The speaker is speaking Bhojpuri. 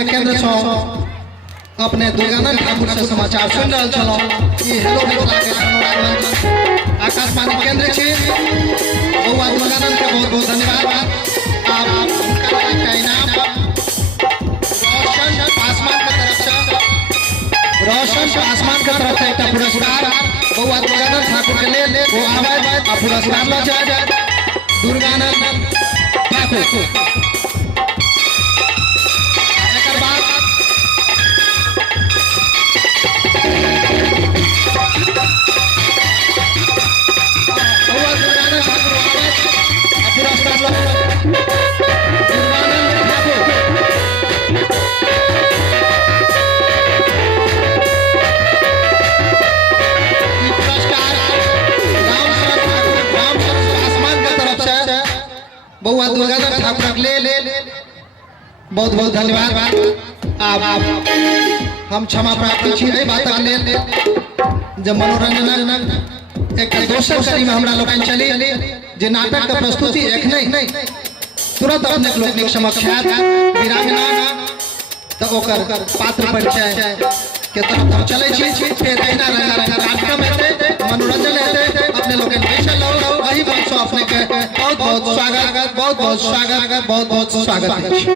के केंद्र से अपने दुर्गानंद ठाकुर से समाचार सुन रहा चलो कि हेलो मिथिला के आकाशवाणी केंद्र छे बउआ दुर्गानंद के बहुत बहुत धन्यवाद। आप उनका का इनाम रोशन आसमान के तरफ से एक पुरस्कार बउआ दुर्गानंद ठाकुर के लिए वो आवे आ पुरस्कार लो जाए दुर्गानंद ठाकुर बउआ दुर्गानंद ठाकुर ले बहुत बहुत धन्यवाद। आप हम क्षमा प्रार्थी छी ए बात ले जब मनोरंजन एक दोसर शैली में हमरा लोकन चली जे नाटक के प्रस्तुति एखने तुरंत अपने लोक समक्ष विरांगना तो ओकर पात्र परिचय के तरफ हम चले छी फिर एना कार्यक्रम हेते मनोरंजन हेते अपने लोकन बैसल रहो वही मंच अपने के बहुत बहुत स्वागत बहुत बहुत स्वागत बहुत बहुत स्वागत।